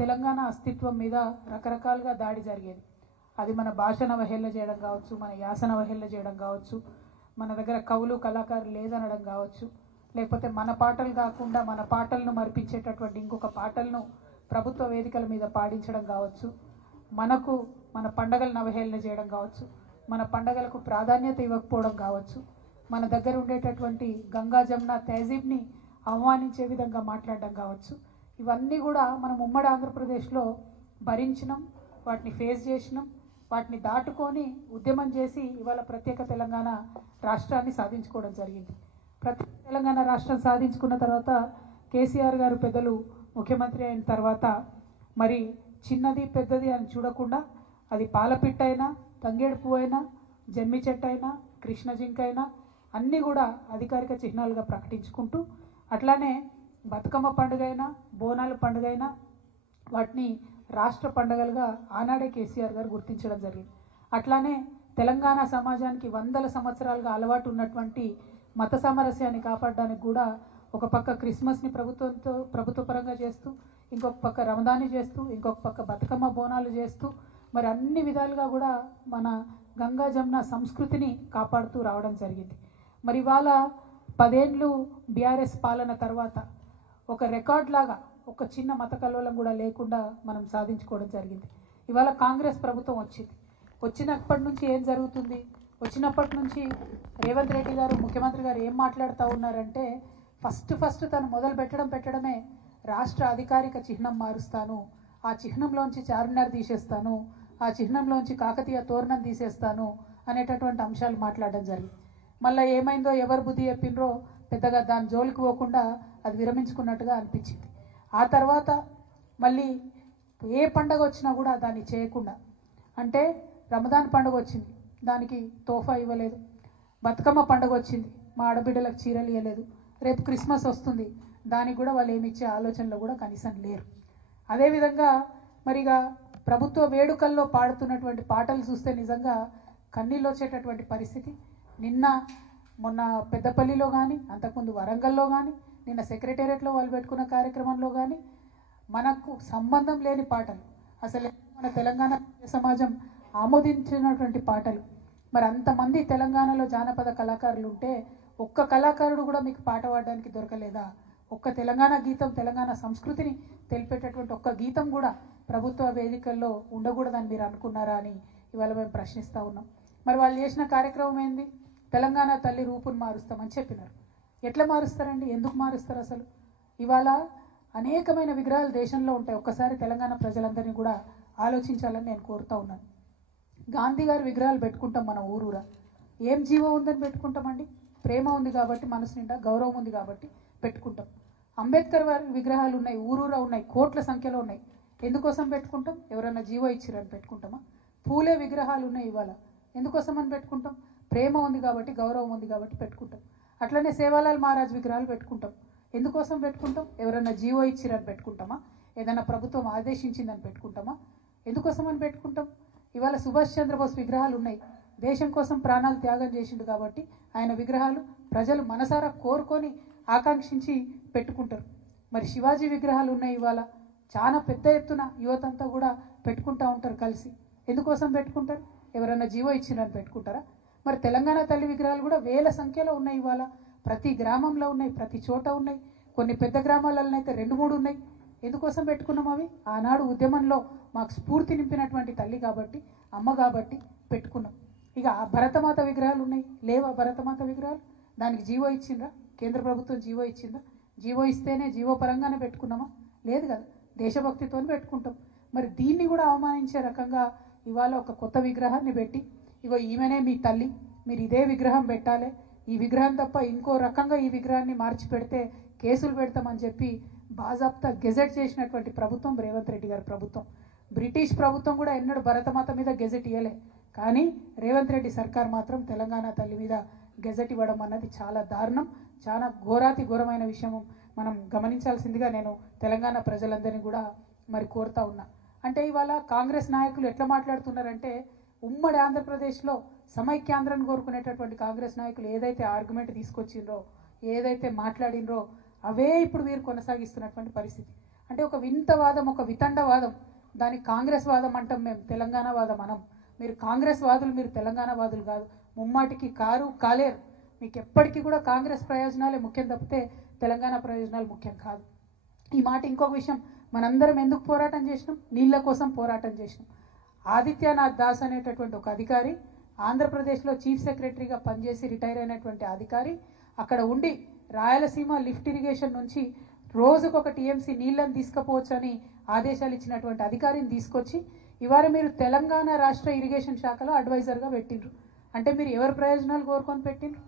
తెలంగాణ అస్తిత్వం మీద రకరకాలుగా దాడి జరిగేది. అది మన భాషను అవహేళన చేయడం కావచ్చు, మన యాసను అవహేళన చేయడం కావచ్చు, మన దగ్గర కవులు కళాకారులు లేదనడం కావచ్చు, లేకపోతే మన పాటలు కాకుండా మన పాటలను మరిపించేటటువంటి ఇంకొక పాటలను ప్రభుత్వ వేదికల మీద పాడించడం కావచ్చు, మన పండగలను అవహేళన చేయడం కావచ్చు, మన పండగలకు ప్రాధాన్యత ఇవ్వకపోవడం కావచ్చు, మన దగ్గర ఉండేటటువంటి గంగా జమున తహజీబ్ని అవమానించే విధంగా మాట్లాడడం కావచ్చు. ఇవన్నీ కూడా మనం ఉమ్మడి ఆంధ్రప్రదేశ్లో భరించినాం, వాటిని ఫేస్ చేసినాం, వాటిని దాటుకొని ఉద్యమం చేసి ఇవాళ ప్రత్యేక తెలంగాణ రాష్ట్రాన్ని సాధించుకోవడం జరిగింది. ప్రత్యేక తెలంగాణ రాష్ట్రం సాధించుకున్న తర్వాత కేసీఆర్ గారు పెద్దలు ముఖ్యమంత్రి అయిన తర్వాత మరి చిన్నది పెద్దది అని చూడకుండా అది పాలపిట్ట అయినా, తంగేడు పువ్వు అయినా, జమ్మి చెట్టు అయినా, కృష్ణ జింక అయినా అన్నీ కూడా అధికారిక చిహ్నాలుగా ప్రకటించుకుంటూ, అట్లానే బతుకమ్మ పండుగ అయినా, బోనాల పండుగ అయినా వాటిని రాష్ట్ర పండుగలుగా ఆనాడే కేసీఆర్ గారు గుర్తించడం జరిగింది. అట్లానే తెలంగాణ సమాజానికి వందల సంవత్సరాలుగా అలవాటు ఉన్నటువంటి మత సామరస్యాన్ని కాపాడడానికి కూడా ఒక పక్క క్రిస్మస్ని ప్రభుత్వపరంగా చేస్తూ, ఇంకొక పక్క రమదాన్ని చేస్తూ, ఇంకొక పక్క బతుకమ్మ బోనాలు చేస్తూ, మరి అన్ని విధాలుగా కూడా మన గంగా జమున సంస్కృతిని కాపాడుతూ రావడం జరిగింది. మరి ఇవాళ 10 ఏళ్ళు బీఆర్ఎస్ పాలన తర్వాత ఒక రికార్డ్ లాగా ఒక చిన్న మత కల్లోలం కూడా లేకుండా మనం సాధించుకోవడం జరిగింది. ఇవాళ కాంగ్రెస్ ప్రభుత్వం వచ్చినప్పటి నుంచి ఏం జరుగుతుంది? వచ్చినప్పటి నుంచి రేవంత్ రెడ్డి గారు ముఖ్యమంత్రి గారు ఏం మాట్లాడుతూ ఉన్నారంటే, ఫస్ట్ తను మొదలు పెట్టడమే రాష్ట్ర అధికారిక చిహ్నం మారుస్తాను, ఆ చిహ్నంలోంచి చార్మినార్ తీసేస్తాను, ఆ చిహ్నంలోంచి కాకతీయ తోరణం తీసేస్తాను అనేటటువంటి అంశాలు మాట్లాడడం జరిగింది. మళ్ళీ ఏమైందో, ఎవరు బుద్ధి చెప్పిండ్రో పెద్దగా దాని జోలికి పోకుండా అది విరమించుకున్నట్టుగా అనిపించింది. ఆ తర్వాత మళ్ళీ ఏ పండగ వచ్చినా కూడా దాన్ని చేయకుండా, అంటే రమదాన్ పండుగ వచ్చింది, దానికి తోఫా ఇవ్వలేదు. బతుకమ్మ పండుగ వచ్చింది, మా ఆడబిడ్డలకు చీరలు ఇవ్వలేదు. రేపు క్రిస్మస్ వస్తుంది, దానికి కూడా వాళ్ళు ఏమి ఇచ్చే ఆలోచనలో కూడా కనీసం లేరు. అదేవిధంగా మరిగా ప్రభుత్వ వేడుకల్లో పాడుతున్నటువంటి పాటలు చూస్తే నిజంగా కన్నీళ్ళు వచ్చేటటువంటి పరిస్థితి. మొన్న పెద్దపల్లిలో కానీ, అంతకుముందు వరంగల్లో కానీ, నిన్న సెక్రటేరియట్లో వాళ్ళు పెట్టుకున్న కార్యక్రమంలో కానీ మనకు సంబంధం లేని పాటలు, అసలు మన తెలంగాణ సమాజం ఆమోదించినటువంటి పాటలు. మరి అంతమంది తెలంగాణలో జానపద కళాకారులు ఉంటే ఒక్క కళాకారుడు కూడా మీకు పాట పాడడానికి దొరకలేదా? ఒక్క తెలంగాణ గీతం, తెలంగాణ సంస్కృతిని తెలిపేటటువంటి ఒక్క గీతం కూడా ప్రభుత్వ వేదికల్లో ఉండకూడదని మీరు అనుకున్నారా అని ఇవాళ మేము ప్రశ్నిస్తూ ఉన్నాం. మరి వాళ్ళు చేసిన కార్యక్రమం ఏంది? తెలంగాణ తల్లి రూపును మారుస్తామని చెప్పినారు. ఎట్లా మారుస్తారండి? ఎందుకు మారుస్తారు? అసలు ఇవాళ అనేకమైన విగ్రహాలు దేశంలో ఉంటాయి. ఒక్కసారి తెలంగాణ ప్రజలందరినీ కూడా ఆలోచించాలని నేను కోరుతూ ఉన్నాను. గాంధీ గారి విగ్రహాలు పెట్టుకుంటాం మన ఊరూరా. ఏం జీవం ఉందని పెట్టుకుంటామండి? ప్రేమ ఉంది కాబట్టి, మనసు నిండా గౌరవం ఉంది కాబట్టి పెట్టుకుంటాం. అంబేద్కర్ వారి విగ్రహాలు ఉన్నాయి, ఊరూరా ఉన్నాయి, కోట్ల సంఖ్యలో ఉన్నాయి. ఎందుకోసం పెట్టుకుంటాం? ఎవరైనా జీవో ఇచ్చిరని పెట్టుకుంటామా? పూలే విగ్రహాలు ఉన్నాయి ఇవాళ, ఎందుకోసం అని పెట్టుకుంటాం? ప్రేమ ఉంది కాబట్టి, గౌరవం ఉంది కాబట్టి పెట్టుకుంటాం. అట్లనే సేవాలాల్ మహారాజ్ విగ్రహాలు పెట్టుకుంటాం. ఎందుకోసం పెట్టుకుంటాం? ఎవరైనా జీవో ఇచ్చిరని పెట్టుకుంటామా? ఏదైనా ప్రభుత్వం ఆదేశించిందని పెట్టుకుంటామా? ఎందుకోసం అని పెట్టుకుంటాం? ఇవాళ సుభాష్ చంద్రబోస్ విగ్రహాలు ఉన్నాయి, దేశం కోసం ప్రాణాలు త్యాగం చేసిండు కాబట్టి ఆయన విగ్రహాలు ప్రజలు మనసారా కోరుకొని ఆకాంక్షించి పెట్టుకుంటారు. మరి శివాజీ విగ్రహాలు ఉన్నాయి, ఇవాళ చాలా పెద్ద ఎత్తున యువతంతా కూడా పెట్టుకుంటూ ఉంటారు కలిసి. ఎందుకోసం పెట్టుకుంటారు? ఎవరైనా జీవో ఇచ్చిరని పెట్టుకుంటారా? మరి తెలంగాణ తల్లి విగ్రహాలు కూడా వేల సంఖ్యలో ఉన్నాయి, ఇవాళ ప్రతి గ్రామంలో ఉన్నాయి, ప్రతి చోట ఉన్నాయి. కొన్ని పెద్ద గ్రామాలలో అయితే 2-3 ఉన్నాయి. ఎందుకోసం పెట్టుకున్నాం? అవి ఆనాడు ఉద్యమంలో మాకు స్ఫూర్తి నింపినటువంటి తల్లి కాబట్టి, అమ్మ కాబట్టి పెట్టుకున్నాం. ఇక భరతమాత విగ్రహాలు ఉన్నాయి, లేవా భరతమాత విగ్రహాలు? దానికి జీవో ఇచ్చిండ్రా? కేంద్ర ప్రభుత్వం జీవో ఇచ్చిందా? జీవో ఇస్తేనే జీవో పరంగానే పెట్టుకున్నామా? లేదు కదా, దేశభక్తితో పెట్టుకుంటాం. మరి దీన్ని కూడా అవమానించే రకంగా ఇవాళ ఒక కొత్త విగ్రహాన్ని పెట్టి, ఇగో ఈమెనే మీ తల్లి, మీరు ఇదే విగ్రహం పెట్టాలి, ఈ విగ్రహం తప్ప ఇంకో రకంగా ఈ విగ్రహాన్ని మార్చి పెడితే కేసులు పెడతామని చెప్పి బాజాప్తా గెజెట్ చేసినటువంటి ప్రభుత్వం రేవంత్ రెడ్డి గారి ప్రభుత్వం. బ్రిటిష్ ప్రభుత్వం కూడా ఎన్నడూ భరతమాత మీద గెజెట్ ఇవ్వలే, కానీ రేవంత్ రెడ్డి సర్కార్ మాత్రం తెలంగాణ తల్లి మీద గెజెట్ ఇవ్వడం అన్నది చాలా దారుణం, చాలా ఘోరాతి ఘోరమైన విషయం. మనం గమనించాల్సిందిగా నేను తెలంగాణ ప్రజలందరినీ కూడా మరి కోరుతా ఉన్నా. అంటే ఇవాళ కాంగ్రెస్ నాయకులు ఎట్లా మాట్లాడుతున్నారంటే, ఉమ్మడి ఆంధ్రప్రదేశ్లో సమైక్యాంధ్రాన్ని కోరుకునేటటువంటి కాంగ్రెస్ నాయకులు ఏదైతే ఆర్గ్యుమెంట్ తీసుకొచ్చిండ్రో, ఏదైతే మాట్లాడినరో అవే ఇప్పుడు వీరు కొనసాగిస్తున్నటువంటి పరిస్థితి. అంటే ఒక వింతవాదం, ఒక వితండవాదం. దానికి కాంగ్రెస్ వాదం అంటాం మేము, తెలంగాణ వాదం అనం. మీరు కాంగ్రెస్ వాదులు, మీరు తెలంగాణ వాదులు కాదు. ముమ్మాటికి కారు కాలేరు. మీకు ఎప్పటికీ కూడా కాంగ్రెస్ ప్రయోజనాలే ముఖ్యం తప్పితే తెలంగాణ ప్రయోజనాలు ముఖ్యం కాదు. ఈ మాట ఇంకొక విషయం, మనందరం ఎందుకు పోరాటం చేసినాం? నీళ్ళ కోసం పోరాటం చేసినాం. ఆదిత్యనాథ్ దాస్ అనేటటువంటి ఒక అధికారి, ఆంధ్రప్రదేశ్లో చీఫ్ సెక్రటరీగా పనిచేసి రిటైర్ అయినటువంటి అధికారి, అక్కడ ఉండి రాయలసీమ లిఫ్ట్ ఇరిగేషన్ నుంచి రోజుకు ఒక టీఎంసీ నీళ్ళని తీసుకుపోవచ్చు అని ఆదేశాలు ఇచ్చినటువంటి అధికారిని తీసుకొచ్చి ఇవాళ మీరు తెలంగాణ రాష్ట్ర ఇరిగేషన్ శాఖలో అడ్వైజర్గా పెట్టిండ్రు. అంటే మీరు ఎవరి ప్రయోజనాలు కోరుకొని పెట్టిండ్రు?